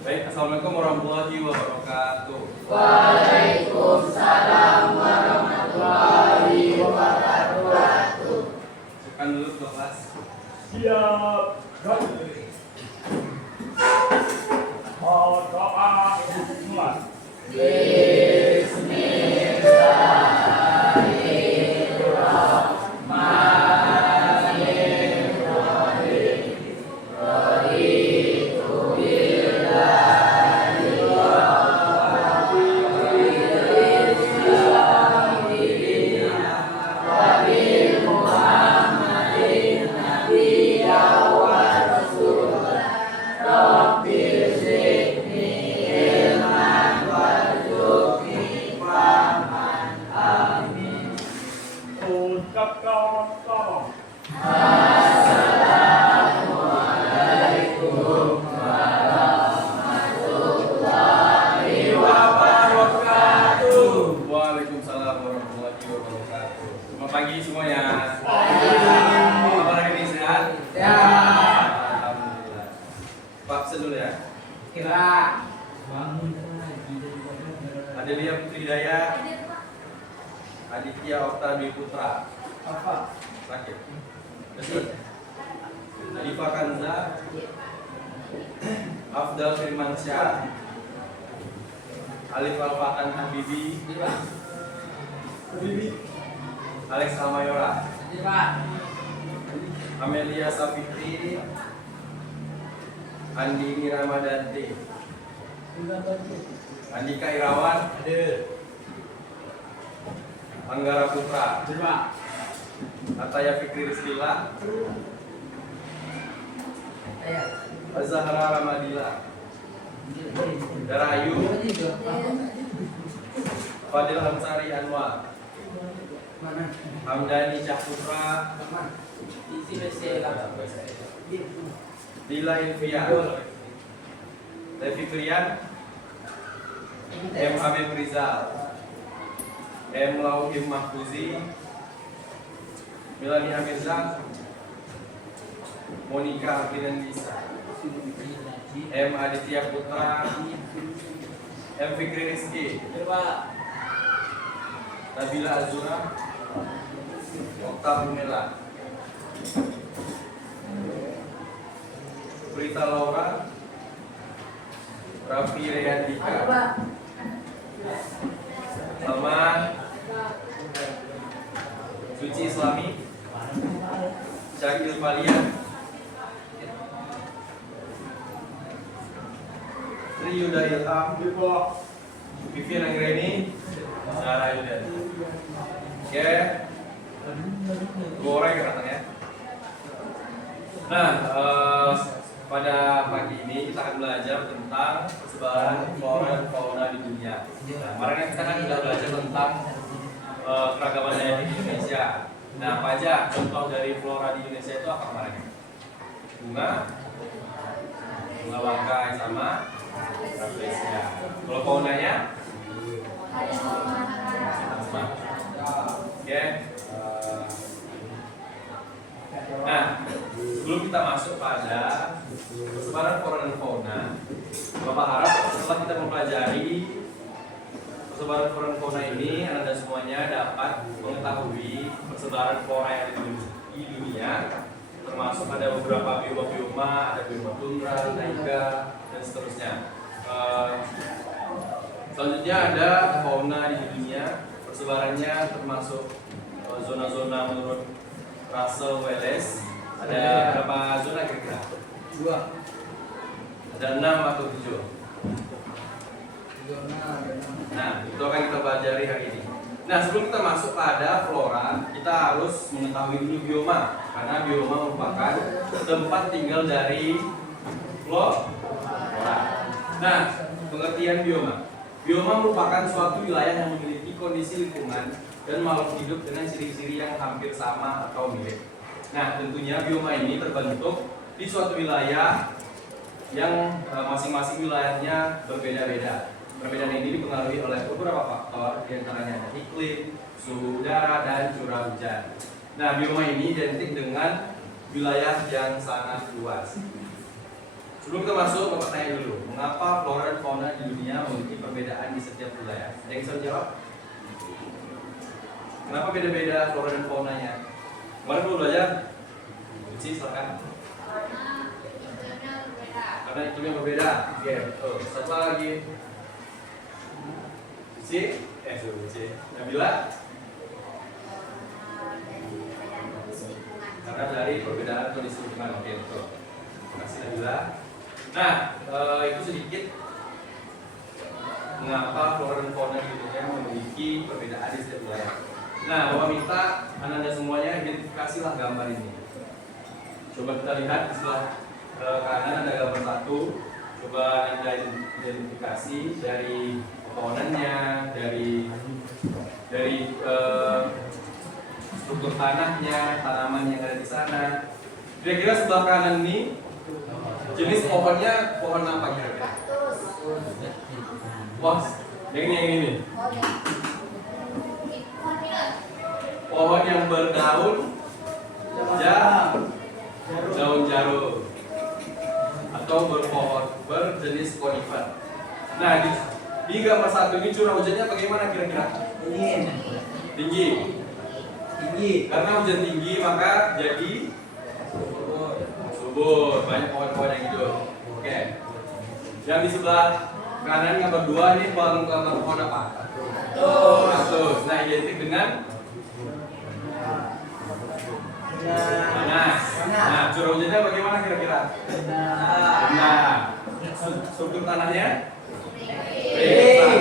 Baik, assalamualaikum warahmatullahi wabarakatuh. Waalaikumsalam warahmatullahi wabarakatuh. Silakan dulu kelas. Siap. Mohon doa mulai. Ucapkan salam. Waalaikumsalam warahmatullahi wabarakatuh. Selamat pagi semuanya. Apa kabar hari ini, sehat? Alhamdulillah. Pak absen dulu ya. Adelia Putri Daya, Aditya Okta Dwi Putra. Sakit. Betul. Diva Kanza, Afdal Firmansyah, Alif Alfatan Habibi, Alex Almayora, Amelia Safitri, Andi Miramadante, Andika Irawan, Anggara Putra, Ataya Fikri Rizkila, Azahra Ramadila, Darayu, Fadil Hamsari Anwar, Hamdani Cahputra, Dila Ilfia, Levi Krian, M. Hamid Rizal, M. Lauhim Mahfuzi, Milani Amirza, Monika Afinan Nisa, M. Aditya Putra, M. Fikri Rizki, Nabila Azura, Okta Bumela, Berita Laura, Raffi Reyandika, Salman, Suci Islami, Syakil Palian, Tri Yuda Ilham, Vivian Anggreni, Sarah Yudan. Oke, dua orang ya katanya. Nah, pada pagi ini kita akan belajar tentang persebaran flora dan fauna di dunia. Nah, kemarin kita kan sudah belajar tentang keragaman hayat di Indonesia. Nah, apa aja contoh dari flora di Indonesia itu apa kemarin? Bunga bangkai sama rafflesia. Kalau faunanya? Oke. Nah, sebelum kita masuk pada persebaran flora dan fauna, Bapak harap setelah kita mempelajari persebaran flora dan fauna ini, Anda semuanya dapat mengetahui persebaran flora yang ada di dunia, termasuk ada beberapa bioma-bioma, ada bioma tundra, taiga, dan seterusnya. Selanjutnya ada fauna di dunia, persebarannya termasuk zona-zona menurut Russell Wallace. Ada berapa zona kira-kira? 2. Ada 6 atau 7? Nah, itu akan kita pelajari hari ini. Nah, sebelum kita masuk pada flora, kita harus mengetahui dulu bioma, karena bioma merupakan tempat tinggal dari flora. Nah, pengertian bioma. Bioma merupakan suatu wilayah yang memiliki kondisi lingkungan dan makhluk hidup dengan ciri-ciri yang hampir sama atau mirip. Nah, tentunya bioma ini terbentuk di suatu wilayah yang masing-masing wilayahnya berbeda-beda. Perbedaan ini dipengaruhi oleh beberapa faktor, diantaranya iklim, suhu udara, dan curah hujan. Nah, bioma ini identik dengan wilayah yang sangat luas. Sebelum kita masuk, Bapak tanya dulu, mengapa flora dan fauna di dunia memiliki perbedaan di setiap wilayah? Ada yang bisa jawab? Kenapa beda-beda flora dan faunanya? Kemarin dulu belajar? Uci, silakan. Karena iklimnya berbeda. Oke, betul. Satu lagi. Uci, Uci. Nabila? Karena dari perbedaan kondisi lingkungan. Oke, betul. Terima kasih Nabila. Nah, itu sedikit mengapa flora dan fauna di dunia memiliki perbedaan di setiap wilayah. Nah, Bapak minta Anda semuanya identifikasilah gambar ini. Coba kita lihat di sebelah kanan ada gambar satu. Coba Anda identifikasi dari pepohonannya, dari struktur tanahnya, tanaman yang ada di sana. Kira-kira sebelah kanan ini jenis pohonnya pohon apa kira-kira? Wah, yang ini. Pohon yang berdaun daun jarum atau berjenis konifer. Nah, di gambar satu ini curah hujannya bagaimana kira-kira? Tinggi. Karena hujan tinggi maka jadi subur, banyak pohon-pohon yang hidup. Oke. Yang di sebelah kanan gambar 2 ini gambar pohon apa? Kaktus. Nah, identik dengan panas. Nah, curah hujannya bagaimana kira-kira? Nah, struktur tanahnya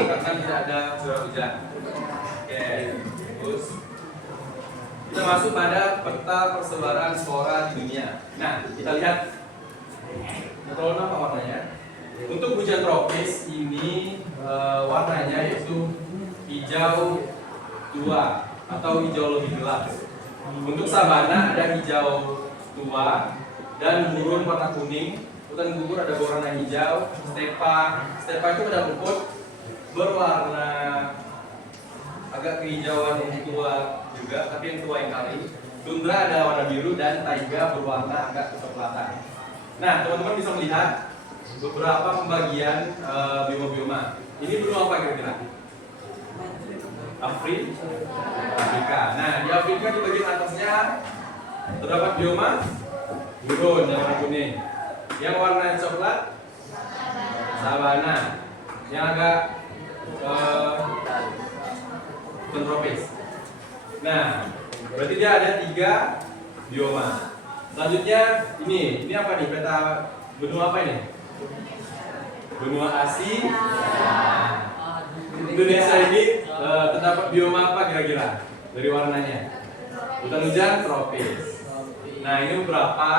karena tidak ada curah hujan. Oke, terus kita masuk pada peta persebaran flora di dunia. Nah, kita lihat kalau apa warnanya. Untuk hujan tropis ini warnanya yaitu hijau tua atau hijau lebih gelap. Untuk sabana ada hijau tua dan gurun warna kuning. Hutan gugur ada berwarna hijau. Stepa itu ada rumput berwarna agak kehijauan tua juga, tapi yang tua yang kali. Tundra ada warna biru dan taiga berwarna agak kecoklatan. Nah, teman-teman bisa melihat beberapa pembagian bioma-bioma. Ini benua apa kira-kira? Afrika. Nah, di Afrika di bagian atasnya terdapat bioma gurun yang warna kuning. Yang warna coklat sabana. Yang agak tropis. Nah, berarti dia ada 3 bioma. Selanjutnya ini apa nih peta benua apa ini? Benua Asia. Indonesia ini terdapat bioma apa kira-kira dari warnanya? Hutan hujan tropis. Nah, ini beberapa.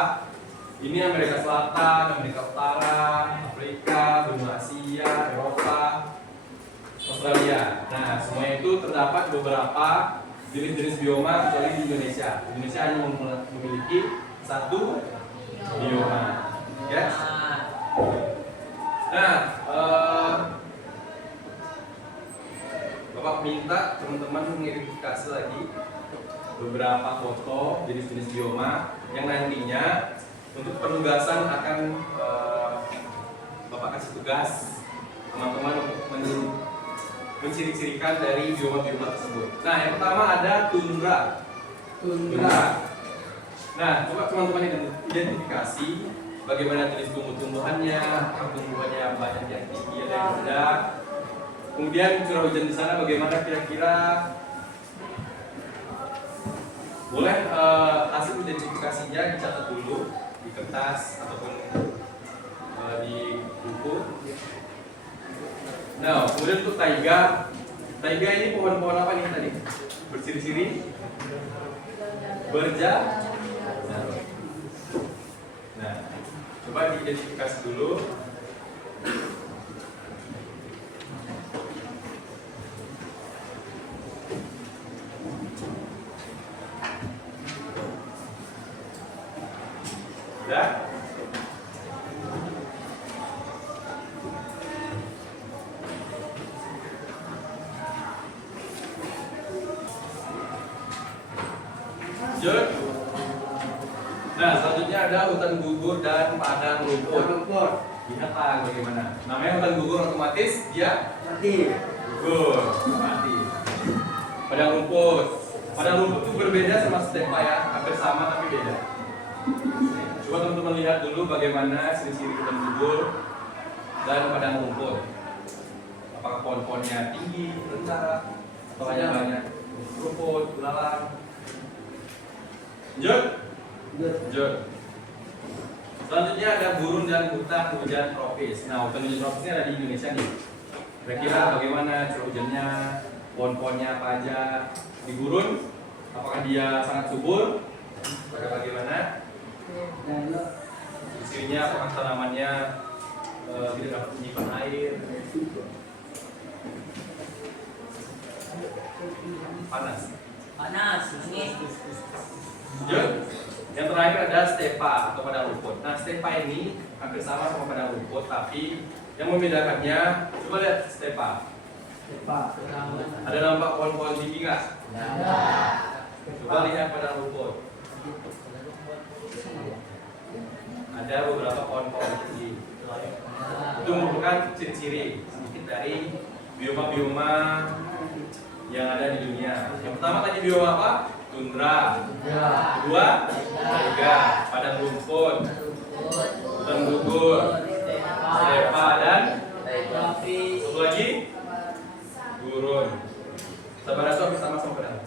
Ini Amerika Selatan, Amerika Utara, Afrika, benua Asia, Eropa, Australia. Nah, semuanya itu terdapat beberapa jenis-jenis bioma kecuali di Indonesia. Indonesia hanya memiliki 1 bioma. Ya. Nah, Bapak minta teman-teman mengidentifikasi lagi beberapa foto jenis-jenis bioma yang nantinya untuk penugasan akan Bapak kasih tugas teman-teman untuk menciri-cirikan dari bioma-bioma tersebut. Nah, yang pertama ada tundra. Nah, coba teman-teman identifikasi bagaimana jenis tumbuh-tumbuhannya, tumbuhannya banyak yang tinggi ada yang rendah. Kemudian curah hujan di sana bagaimana kira-kira? Boleh hasil identifikasinya dicatat dulu di kertas ataupun di buku. Nah, kemudian untuk taiga ini pohon-pohon apa nih tadi? Bersiri-siri, Nah, coba diidentifikasi dulu. Ya. Lanjut. Nah, selanjutnya Selanjutnya ada hutan gugur dan padang rumput. Binatang bagaimana? Namanya hutan gugur otomatis dia gugur, mati. Padang rumput. Padang rumput itu berbeda sama stepa ya, hampir sama tapi beda. Coba teman-teman lihat dulu bagaimana ciri-ciri hutan gugur dan padang rumput. Apakah pohon-pohonnya tinggi, rendah, atau hanya banyak rumput, belalang? Lanjut. Selanjutnya ada gurun dan hutan hujan tropis. Nah, hutan hujan tropis ini ada di Indonesia nih. Kira-kira bagaimana curah hujannya, pohon-pohonnya apa aja? Di gurun, apakah dia sangat subur? Bagaimana? Cirinya apakah tanamannya tidak dapat menyimpan air? Panas, dingin. Yang terakhir ada stepa atau padang rumput. Nah, stepa ini hampir sama padang rumput, tapi yang membedakannya, coba lihat stepa. Ada nampak pohon-pohon tinggi nggak? Coba lihat padang rumput. Ada beberapa pohon-pohon tinggi. Itu merupakan ciri-ciri sedikit dari bioma-bioma yang ada di dunia. Yang pertama tadi bioma apa? Tundra. Kedua, taiga, padang rumput, hutan gugur, stepa dan satu lagi gurun. Sabar itu sama-sama padang.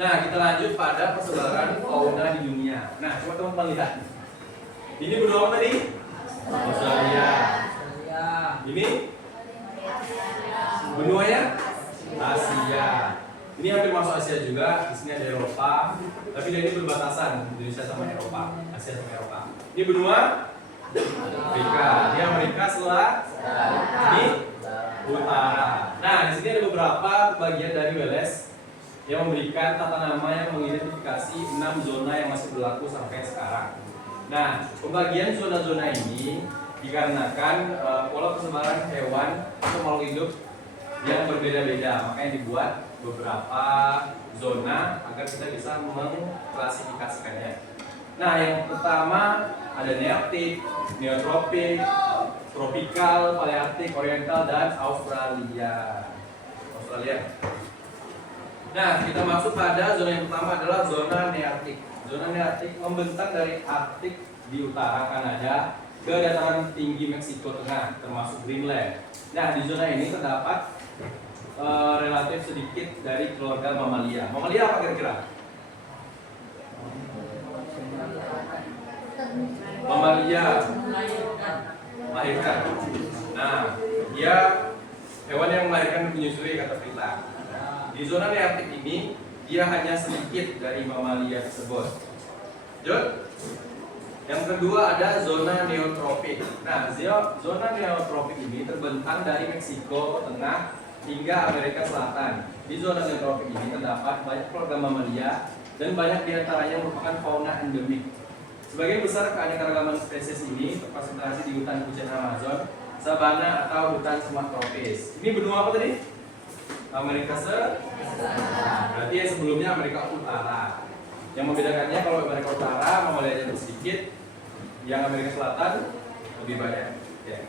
Nah, kita lanjut pada persebaran fauna di dunia. Nah, coba teman-teman lihat. Ini benua apa tadi? Australia. Ini benuanya Asia. Ini hampir masuk Asia juga. Di sini ada Eropa, tapi dia ini berbatasan Indonesia sama Eropa, Asia sama Eropa. Ini benua Afrika. Ini Amerika Selatan. Ini Utara. Nah, di sini ada beberapa bagian dari Wales yang memberikan tata nama yang mengidentifikasi 6 zona yang masih berlaku sampai sekarang. Nah, pembagian zona-zona ini dikarenakan pola persebaran hewan atau makhluk hidup yang berbeda-beda, makanya dibuat beberapa zona agar kita bisa mengklasifikasikannya. Nah, yang pertama ada nearktik, neotropik, tropikal, palearktik, oriental, dan Australia. Nah, kita masuk pada zona yang pertama adalah zona nearktik. Zona nearktik membentang dari Arktik di utara Kanada ke dataran tinggi Meksiko Tengah, termasuk Greenland. Nah, di zona ini terdapat relatif sedikit dari keluarga mamalia. Mamalia apa kira-kira? Mamalia melahirkan. Nah, dia hewan yang melahirkan dan menyusui, kata Prita. Di zona nearktik ini dia hanya sedikit dari mamalia tersebut. Lanjut. Yang kedua ada zona neotropik. Nah, zona neotropik ini terbentang dari Meksiko Tengah hingga Amerika Selatan. Di zona neotropik ini terdapat banyak keluarga mamalia dan banyak diantaranya merupakan fauna endemik. Sebagian besar keanekaragaman spesies ini terkonsentrasi di hutan hujan Amazon, sabana atau hutan semak tropis. Ini benua apa tadi? Amerika Selatan. Berarti yang sebelumnya Amerika Utara. Yang membedakannya kalau Amerika Utara mamalianya lebih sedikit, yang Amerika Selatan lebih banyak. Ya.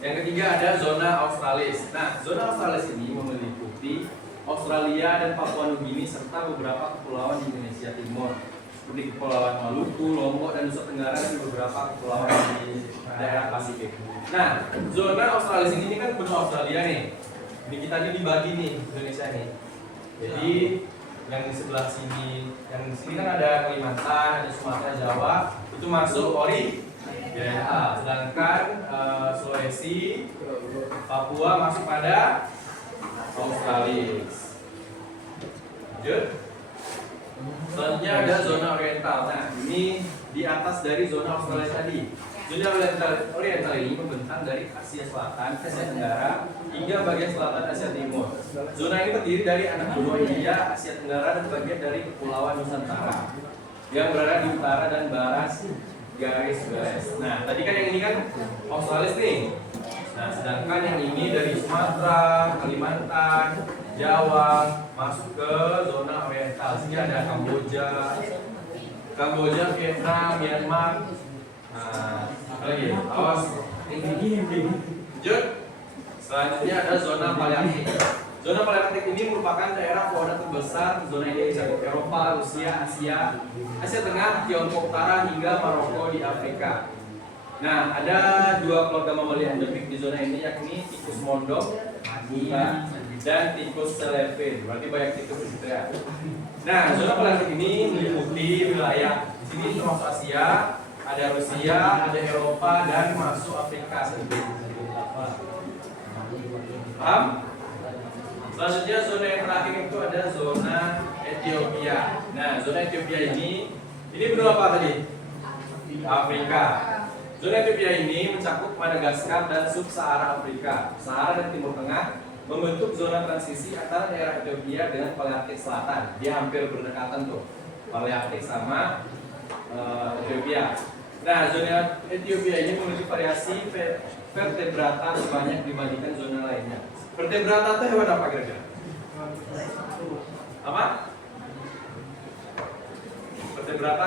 Yang ketiga ada zona Australis. Nah, zona Australis ini meliputi Australia dan Papua Nugini serta beberapa kepulauan di Indonesia Timur, seperti Kepulauan Maluku, Lombok, dan Nusa Tenggara, dan beberapa kepulauan di daerah Pasifik. Nah, zona Australis ini kan benua Australia nih. Ini kita ini dibagi nih Indonesia nih. Jadi yang di sebelah sini, yang di sini kan ada Kalimantan, ada Sumatera, Jawa, itu masuk ORI-BNA. Sedangkan Sulawesi, Papua masuk pada Australis. Lanjut. Selanjutnya ada zona oriental. Nah, ini di atas dari zona Australia tadi. Zona oriental ini membentang dari Asia Selatan, Asia Tenggara, hingga bagian selatan Asia Timur. Zona ini terdiri dari anak benua India, Asia Tenggara, dan bagian dari Kepulauan Nusantara yang berada di utara dan barat garis Wales. Nah, tadi kan yang ini kan Australis nih. Nah, sedangkan yang ini dari Sumatera, Kalimantan, Jawa masuk ke zona oriental. Sini ada Kamboja, Kamboja, Vietnam, Myanmar. Nah, lagi, awas. Lanjut. Selanjutnya ada zona Palearktik. Zona Palearktik ini merupakan daerah fauna terbesar. Zona ini mencakup Eropa, Rusia, Asia Tengah, Tiongkok Utara hingga Maroko di Afrika. Nah, ada dua keluarga mamalia endemik di zona ini, yakni tikus mondok, dan tikus selepin. Berarti banyak tikus di situ ya. Nah, zona Palearktik ini meliputi wilayah sini termasuk Asia, ada Rusia, ada Eropa, dan masuk Afrika sendiri. Paham? Selanjutnya zona yang terakhir itu ada zona Ethiopia. Nah, zona Ethiopia ini benua apa tadi? Afrika. Zona Ethiopia ini mencakup Madagaskar dan Sub-Sahara Afrika, Sahara dan Timur Tengah, membentuk zona transisi antara daerah Ethiopia dengan Palearktik Selatan. Dia hampir berdekatan tuh, Palearktik sama Ethiopia. Nah, zona Ethiopia ini memiliki variasi vertebrata sebanyak dibandingkan zona lainnya. Vertebrata itu hewan apa kira-kira? Apa? Vertebrata?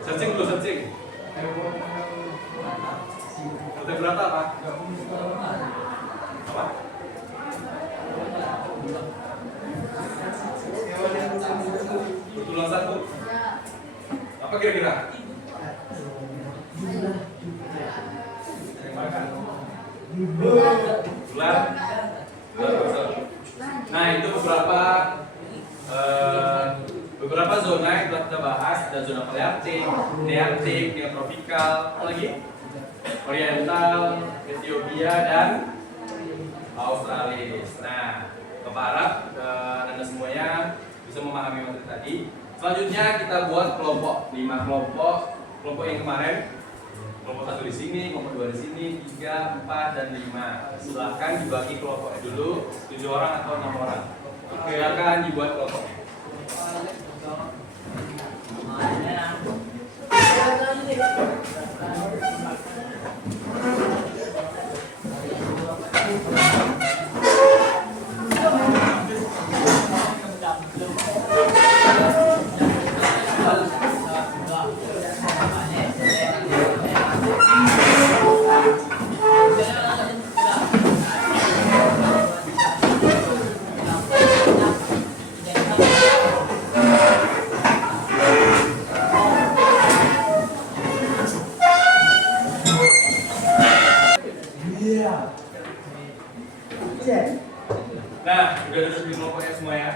Searching dulu, searching. Vertebrata apa? Apa? Betulan satu. Apa kira-kira? Ular. Nah, itu beberapa zona yang telah kita bahas. Ada zona Palearktik, Nearktik, Neotropikal, apa lagi? Oriental, Ethiopia, dan Australis. Nah, Bapak harap Anda semuanya bisa memahami materi tadi. Selanjutnya kita buat kelompok, 5 kelompok. Kelompok yang kemarin, kelompok 1 di sini, kelompok 2 di sini, 3, 4, dan 5. Silahkan dibagi kelompoknya dulu, 7 orang atau 6 orang. Silakan dibuat kelompoknya. Nah, sudah ada di kelompoknya semua ya.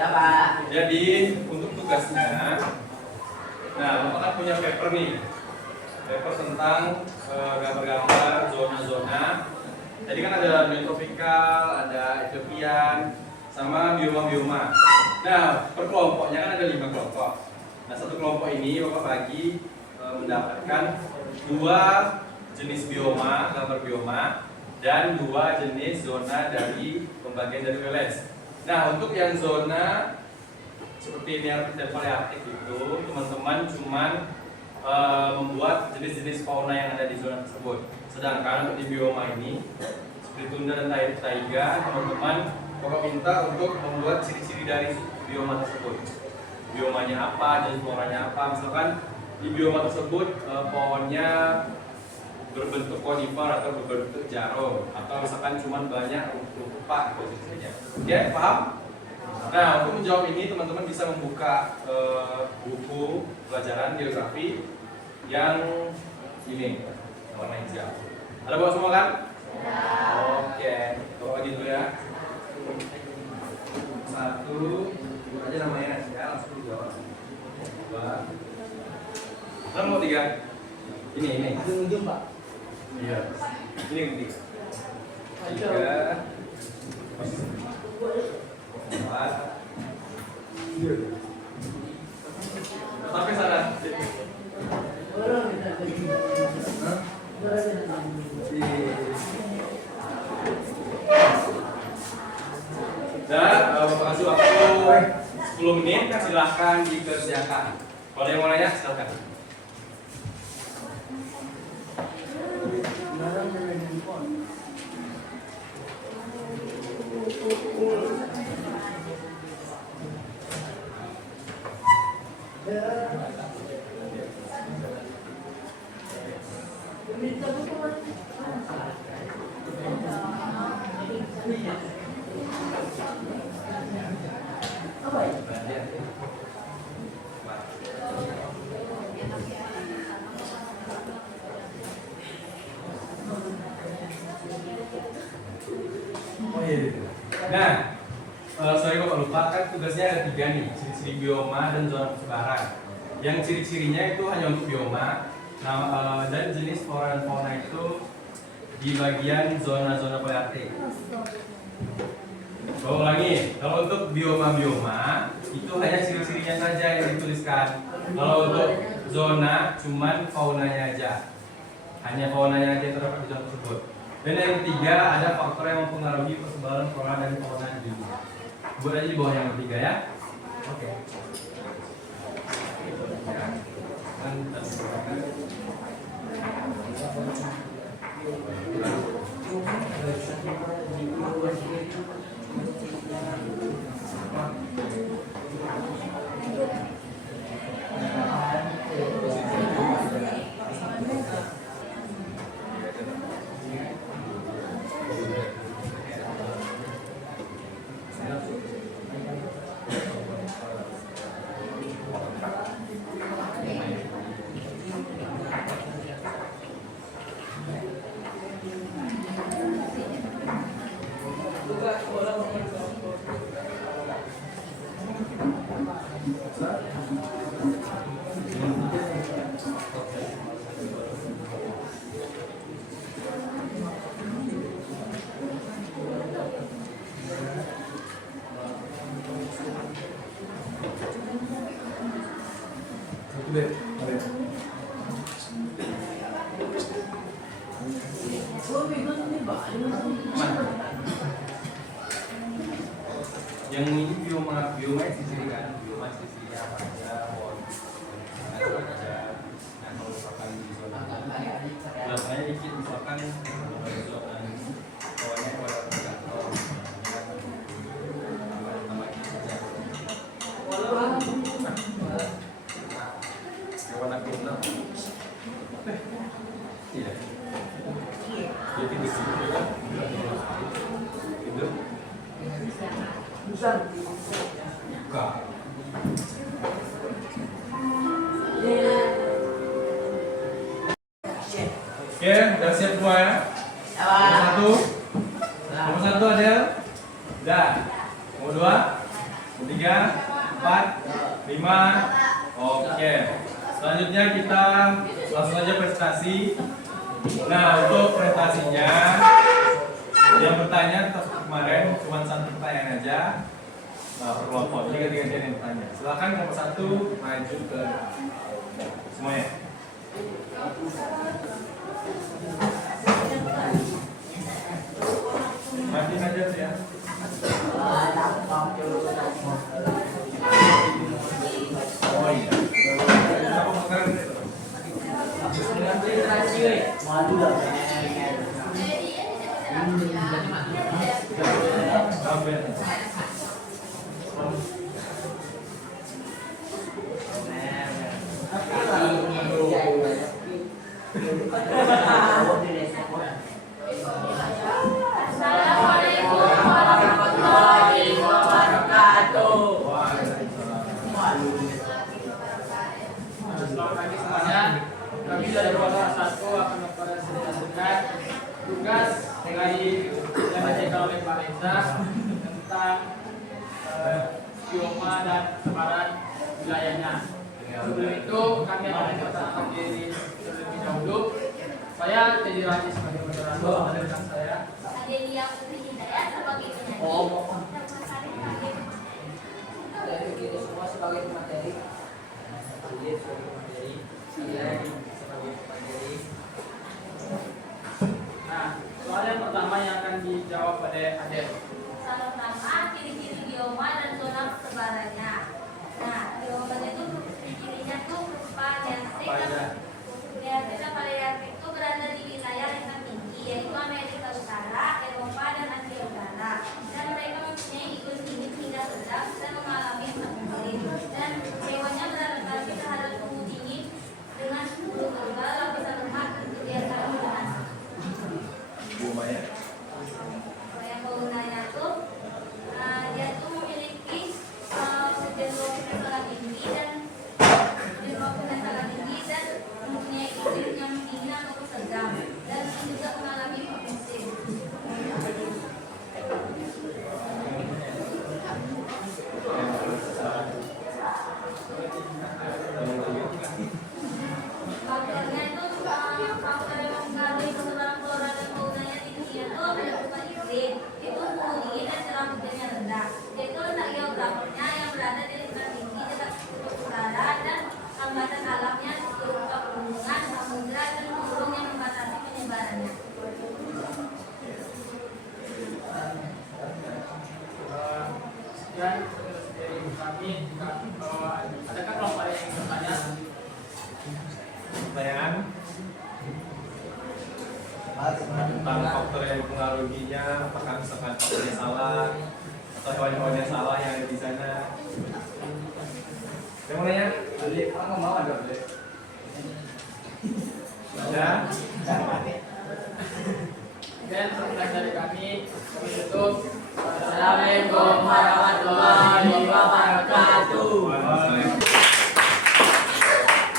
Nah, jadi untuk tugasnya, nah, Bapak kan punya paper nih, paper tentang gambar-gambar zona-zona. Tadi kan ada neotropikal, ada Ethiopian, sama bioma-bioma. Nah, per kelompoknya kan ada 5 kelompok. Nah, satu kelompok ini Bapak bagi mendapatkan 2 jenis bioma, gambar bioma, dan 2 jenis zona dari pembagian dari WLS. Nah, untuk yang zona seperti Nearktik dan Palearktik itu, teman-teman cuman membuat jenis-jenis fauna yang ada di zona tersebut. Sedangkan untuk di bioma ini, seperti tundra dan taiga, teman-teman Bapak minta untuk membuat ciri-ciri dari bioma tersebut. Biomanya apa, jenis faunanya apa. Misalkan di bioma tersebut pohonnya berbentuk konifar atau berbentuk jarum, atau misalkan cuma banyak rumput posisinya. Oke, paham? Nah, untuk menjawab ini teman-teman bisa membuka buku pelajaran geografi yang ini warna hijau. Ada bawa semua kan? Ya. Oke, bawa lagi dulu ya. 1, buka aja namanya ya, langsung dijawab. 2, 3. Ini. Ujung Pak. Iya. Ini yang ketiga. 3, 4. Sampai sana. Dan Bapak kasih waktu 10 menit, silahkan dikerjakan. Kalau yang mau nanya, silahkan. Oh iya. Nah, sorry kok lupa, kan tugasnya ada 3 nih, ciri-ciri bioma dan zona persebaran. Yang ciri-cirinya itu hanya untuk bioma, dan jenis flora dan fauna itu di bagian zona-zona poliartik. Ulangi, kalau untuk bioma-bioma itu hanya ciri-cirinya saja yang dituliskan. Kalau untuk zona cuman faunanya aja, hanya faunanya aja yang terdapat di zona tersebut. Dan yang ketiga ada faktor yang mempengaruhi persebaran flora dan fauna di dunia. Buat aja di bawah yang ketiga ya. Oke. Yang ini bioma ciri kan, bioma ciri apa aja, apa aja. Nah kalau misalkan di zona biasanya dikit misalkan zona bawahnya keluar kantor, tambah saja. Warna kuning. Tidak. Jadi di sini. Itu. Bukan. Oke, udah siap semua ya? Nomor satu Adel. Udah. Nomor 2, 3, 4, 5. Oke. Selanjutnya kita langsung aja presentasi. Nah, untuk presentasinya yang bertanya tetap kemarin cuma 1 pertanyaan aja. Perkelompok, jadi ganti-gantian yang bertanya. Silakan nomor 1 maju ke semuanya. Matiin aja tuh ya. Oh iya. Apa makanan? Kami dari Polres 1 akan mempresentasikan tugas dari yang dijaga oleh Pak Reza tentang bioma dan sebaran wilayahnya. Sebelum itu kami akan memperkenalkan diri terlebih dahulu. Saya Teddy Raji sebagai moderator, ada rekan saya Adelia Putri Hidayat sebagai penyanyi. Dari kita semua sebagai pemateri. Dia sebagai pemateri. Saya sebagai pemateri. Nah, soal yang pertama yang akan dijawab oleh Adel. Soal pertama, ciri-ciri bioma dan zona persebarannya. Nah, bioma itu ciri-cirinya tuh berupa Neanderthal dan Palearktik itu berada di wilayah yang tinggi, yaitu Amerika Utara, Eropa, dan Asia Utara. Dan mereka mempunyai iklim dingin hingga sedang dan mengalami musim. Dan hewannya beradaptasi terhadap suhu dingin dengan faktor yang mempengaruhi perkembangan flora dan faunanya di dunia itu menentukan iklim, itu suhu dingin dan curah hujan yang rendah, yaitu letak geografisnya yang berada di lingkungan tinggi dekat kutub utara dan hambatan alamnya berupa pegunungan, samudra dan gurun yang membatasi penyebarannya. Sekian dari kami. Adakah kelompok yang ingin bertanya? Pertanyaan tentang faktor yang mempengaruhinya, apakah misalkan faktornya salah atau hewan-hewannya salah yang ada di sana? Yang mau nanya? Balik, kamu mau ada balik? Ada? Dan sekian dari kami tutup. Assalamualaikum warahmatullahi wabarakatuh.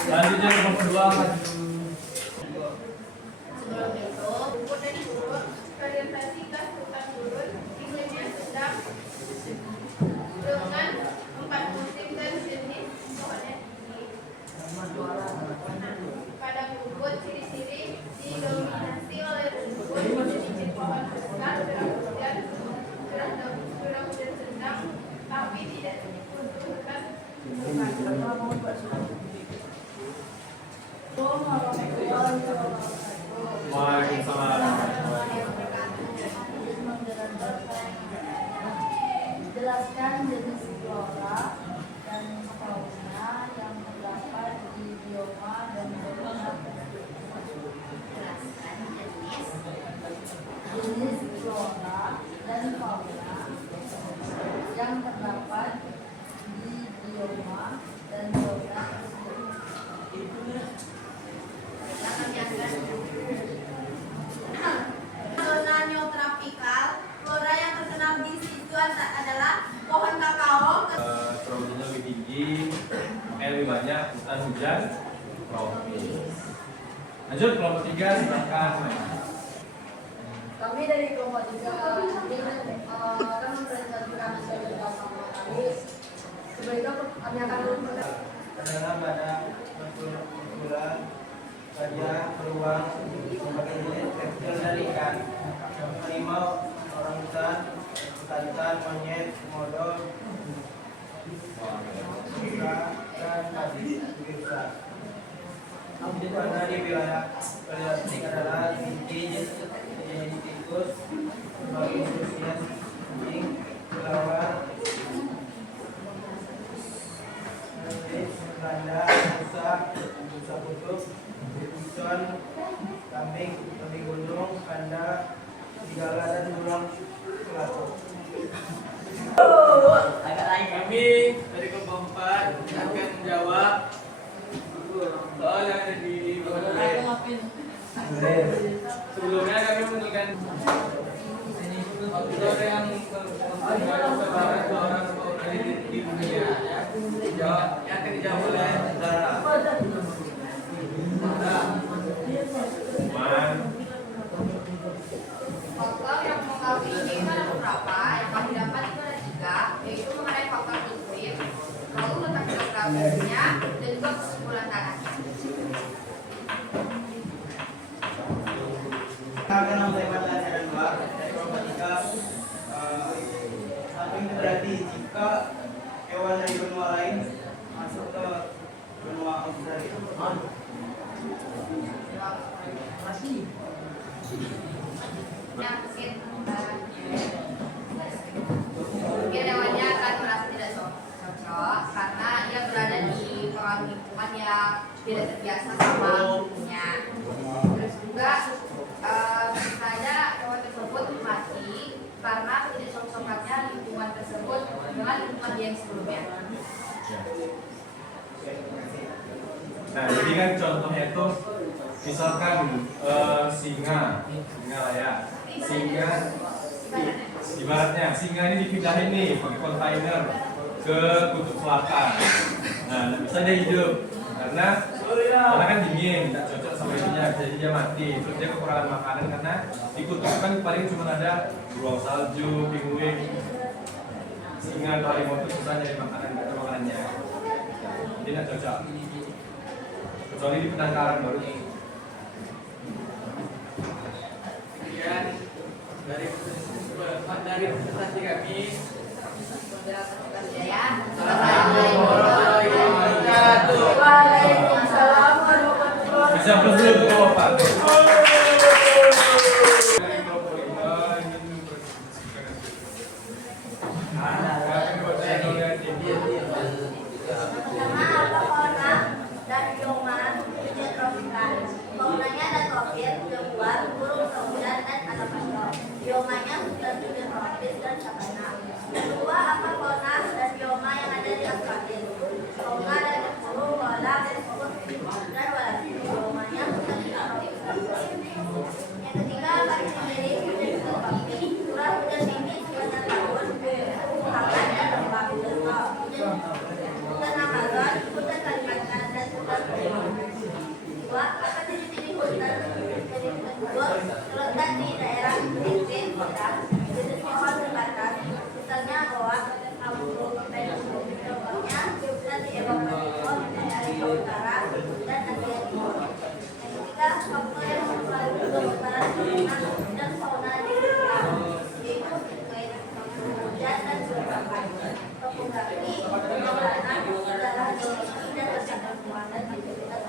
Selanjutnya kelompok kedua maju. Sebelum itu, ukur dan turun, orientasi gas hutan turun, iklimnya sedang dengan 4 musim dan jenis pohonnya tinggi. Pada rumput, ciri-ciri didominasi oleh rumput, jenis pohon besar, curah hujan sedang, tapi tidak dibutuhkan Waalaikumsalam. Jelaskan jenis flora dan fauna yang terdapat di bioma dan fauna jenis flora dan fauna yang terdapat di bioma dan fauna Zona neotropikal, flora yang terkenal di situ adalah pohon kakao, Curah hujannya lebih tinggi, makanya lebih banyak hutan hujan tropis. Lanjut kelompok 3, silakan. Kami dari kelompok 3 akan mempresentasikan hasil kerjasama kami. Sebelum itu kami akan adalah pada bulan gajah, beruang, berbagai jenis reptil dan ikan, harimau, orangutan, bekantan, monyet, komodo, rusa, dan tadi rusa. Pada di wilayah palearktik adalah kelinci, jenis tikus, berbagai spesies anjing, kelawar, Belanda, rusa kutub, bison, kambing, babi gunung, panda, serigala, dan burung pelacur. Kami dari kelompok 4 akan menjawab soal yang ada di sebelumnya kami memberikan faktor yang mempengaruhi perkembangan flora dan fauna di dunia. Yang akan dijawab oleh Zara. faktor yang mempengaruhi ini ada beberapa. Yang paling dapat itu ada 3, yaitu mengenai faktor iklim, lalu letak geografisnya, dan juga kesuburan tanahnya. Kita akan memberikan pelajaran 2 dari kelompok 3. Satu ini berarti jika hewan dari benua lain masuk ke benua Australia. Yang mungkin hewannya akan merasa tidak cocok karena ia berada di pengaruh lingkungan yang tidak terbiasa sama bumbunya. Terus juga misalnya hewan tersebut mati karena tidak cocoknya lingkungan tersebut dengan lingkungan dia yang sebelumnya. Nah, jadi kan contohnya itu misalkan singa lah ya. Singa ibaratnya singa ini dipindahin nih pakai kontainer ke kutub selatan. Nah, nggak bisa dia hidup karena kan dingin, tidak cocok sama hidupnya, jadi dia mati. Terus dia kekurangan makanan karena di kutub kan paling cuma ada beruang salju, penguin, singa atau harimau itu susah nyari makanan, nggak ada makanannya. Jadi tidak cocok. Kecuali di penangkaran baru. hadir presentasi kami. Ya. Waalaikumsalam warahmatullahi wabarakatuh. Bisa plus dulu tuh kalau Pak. Pertama apa fauna dan bioma dunia tropikal. Faunanya ada tropis, jaguar, burung tauhujan, dan anak pastor. Biomanya hutan dunia tropis dan sabana. Kedua apa fauna dan bioma yang ada di Australia. Fauna dari burung, koala, dan sebut dan walasi. Biomanya hutan dunia tropis. Yang ketiga apa sendiri hujan tropis. Curah hujan tinggi sepanjang tahun. Hangat dan lembab. Hutan Amazon, hutan Kalimantan, dan hutan dua, apa ciri-ciri hutan gugur terletak di daerah ekstrim hutan, jenis pohon terbatas, misalnya goa, ambruk, dan contohnya hutan di Eropa Timur, dari utara, dan Asia Timur. Yang ketiga, faktor yang mempengaruhi penyebaran fauna dan fauna di dunia, yaitu iklim, hujan, dan geografi. Topografi, perjalanan, sejarah, geologi, dan tata keuangan aktivitas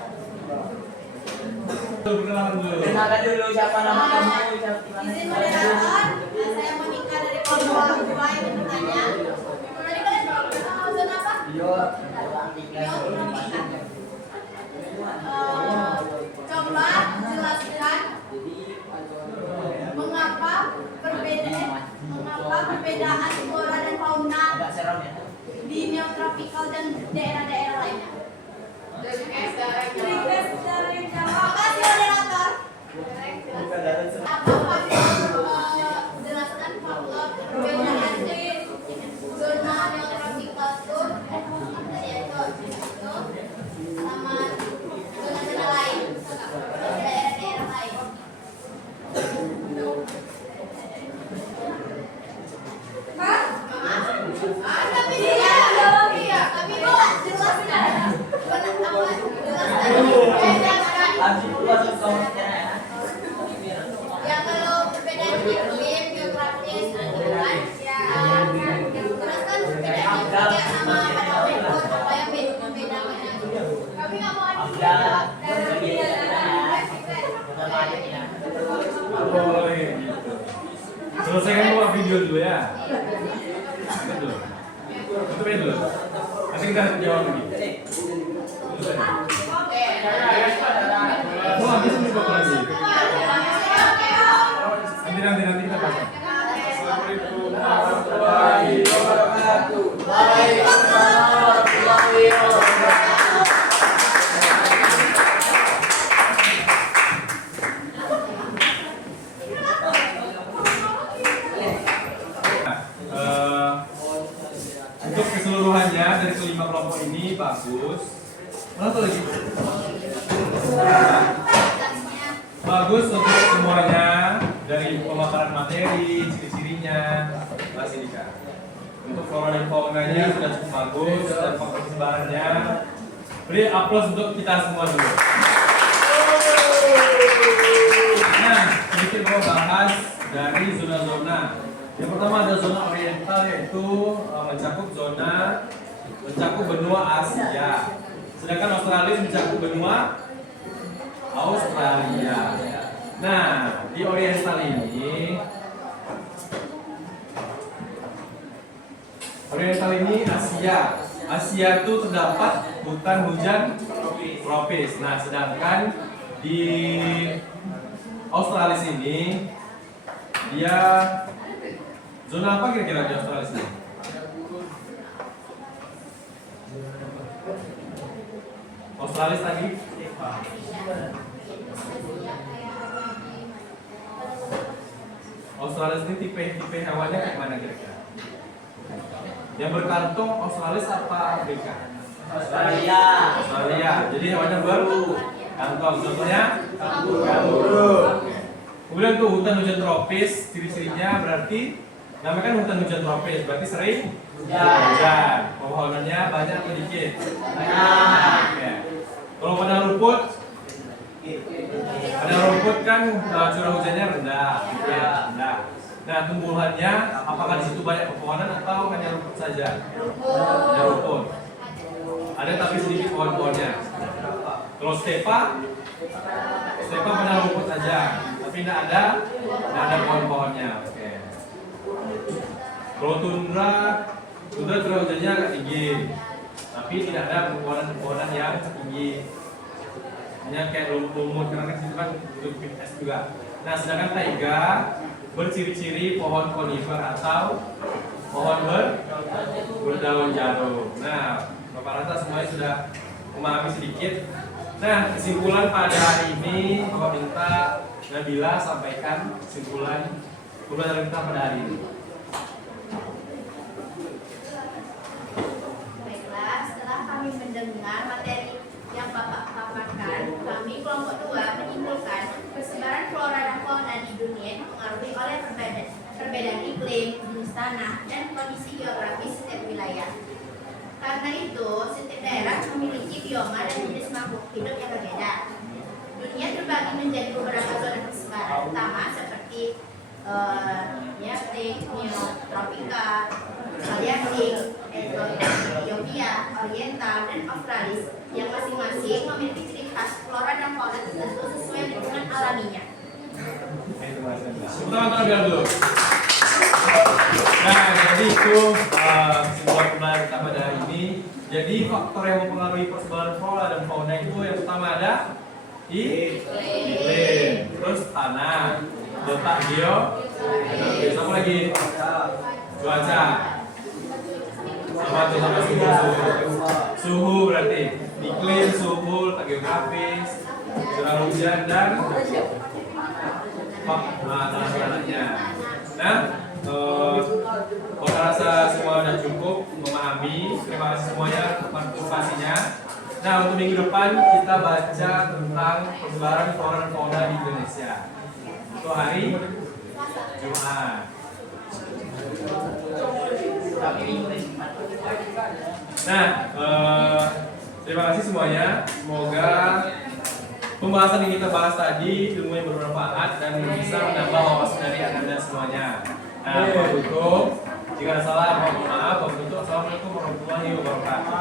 Perkenalan dulu. Kenalkan dulu siapa nama kamu, Izin moderator, saya Monika dari kelompok 2 yang bertanya. Tadi kalian zona apa? Coba jelaskan mengapa perbedaan flora dan fauna agak seram ya. di neotropikal dan daerah-daerah lainnya. Request dari Jawa. Makasih moderator. Apa jelaskan faktor perbedaan di zona neotropikal itu sama zona-zona lain, daerah-daerah lain. Hah? Tapi dia jawab iya. Tapi jelaskan. Ya kalau perbedaan iklim, geografis, lingkungan, ya terus kan perbedaan juga sama pada rumput apa yang membedakannya. Kami nggak mau adu Boleh. Selesaikan dulu video dulu ya. Betul. Tutupin dulu. Nanti kita jawab lagi. Mau habis ini berapa lagi? Nanti kita pasang. Assalamualaikum warahmatullahi wabarakatuh. Waalaikumsalam warahmatullahi wabarakatuh. Untuk keseluruhannya dari kelima kelompok ini bagus. Mana tuh lagi? Bagus untuk semuanya dari pemaparan materi, ciri-cirinya, masih Dika. Untuk flora dan faunanya sudah cukup bagus dan faktor sebarannya. Beri aplaus untuk kita semua dulu. Nah, sedikit mau bahas dari zona-zona. Yang pertama ada zona oriental, yaitu mencakup benua Asia. Sedangkan Australia mencakup benua Australia. Nah, di oriental ini Asia. Asia itu terdapat hutan hujan tropis. Nah, sedangkan di Australia ini dia zona apa kira-kira di Australia ini? Australia tadi Australia ini tipe hewannya kayak mana kira-kira? Yang berkantung Australia apa Afrika? Australia. Jadi hewannya berkantung. Contohnya kanguru. Kemudian tuh hutan hujan tropis, ciri-cirinya berarti namanya kan hutan hujan tropis, berarti sering hujan. Pohonannya banyak atau dikit? Banyak. Ya. Kalau pada rumput kan curah hujannya rendah, rendah. Nah, tumbuhannya apakah di situ banyak pepohonan atau hanya rumput saja? Hanya rumput. Ada tapi sedikit pohon-pohonnya. Kalau stepa pada rumput saja, tapi tidak ada pohon-pohonnya. Oke. Kalau tundra curah hujannya agak tinggi, tapi tidak ada pepohonan yang tinggi. Hanya kayak lumut, karena kan situ kan butuh es juga. Nah, sedangkan taiga berciri-ciri pohon konifer atau pohon berdaun jarum. Nah, Bapak Rata semuanya sudah memahami sedikit. Nah, kesimpulan pada hari ini Bapak minta Nabila sampaikan kesimpulan pembelajaran kita pada hari ini. Baiklah, setelah kami mendengar materi yang Bapak paparkan, kami kelompok 2 menyimpulkan persebaran flora dan fauna di dunia dipengaruhi oleh perbedaan iklim, jenis tanah, dan kondisi geografis setiap wilayah. Karena itu, setiap daerah memiliki bioma dan jenis makhluk hidup yang berbeda. Dunia terbagi menjadi beberapa zona persebaran utama seperti Nearctic, Neotropika, Palearctic, Ethiopia, Oriental, dan Australis yang masing-masing memiliki ciri khas flora dan fauna tertentu sesuai lingkungan alaminya. Teman-teman biar dulu. Nah, jadi itu sebuah pembelajaran kita pada hari ini. Jadi faktor yang mempengaruhi persebaran flora dan fauna itu yang pertama ada iklim, terus tanah, letak sama lagi cuaca, sama suhu berarti iklim, suhu, letak geografis, curah hujan dan tanah-tanahnya. Nah, saya rasa semua sudah cukup memahami. Terima kasih semuanya partisipasinya. Nah, untuk minggu depan kita baca tentang persebaran flora dan fauna di Indonesia. Untuk hari Jumat. Nah, terima kasih semuanya. Semoga pembahasan yang kita bahas tadi ilmunya bermanfaat dan bisa menambah wawasan dari Anda semuanya. Nah, Pak Tutup, jika ada salah mohon maaf. Pak Tutup, assalamualaikum warahmatullahi wabarakatuh.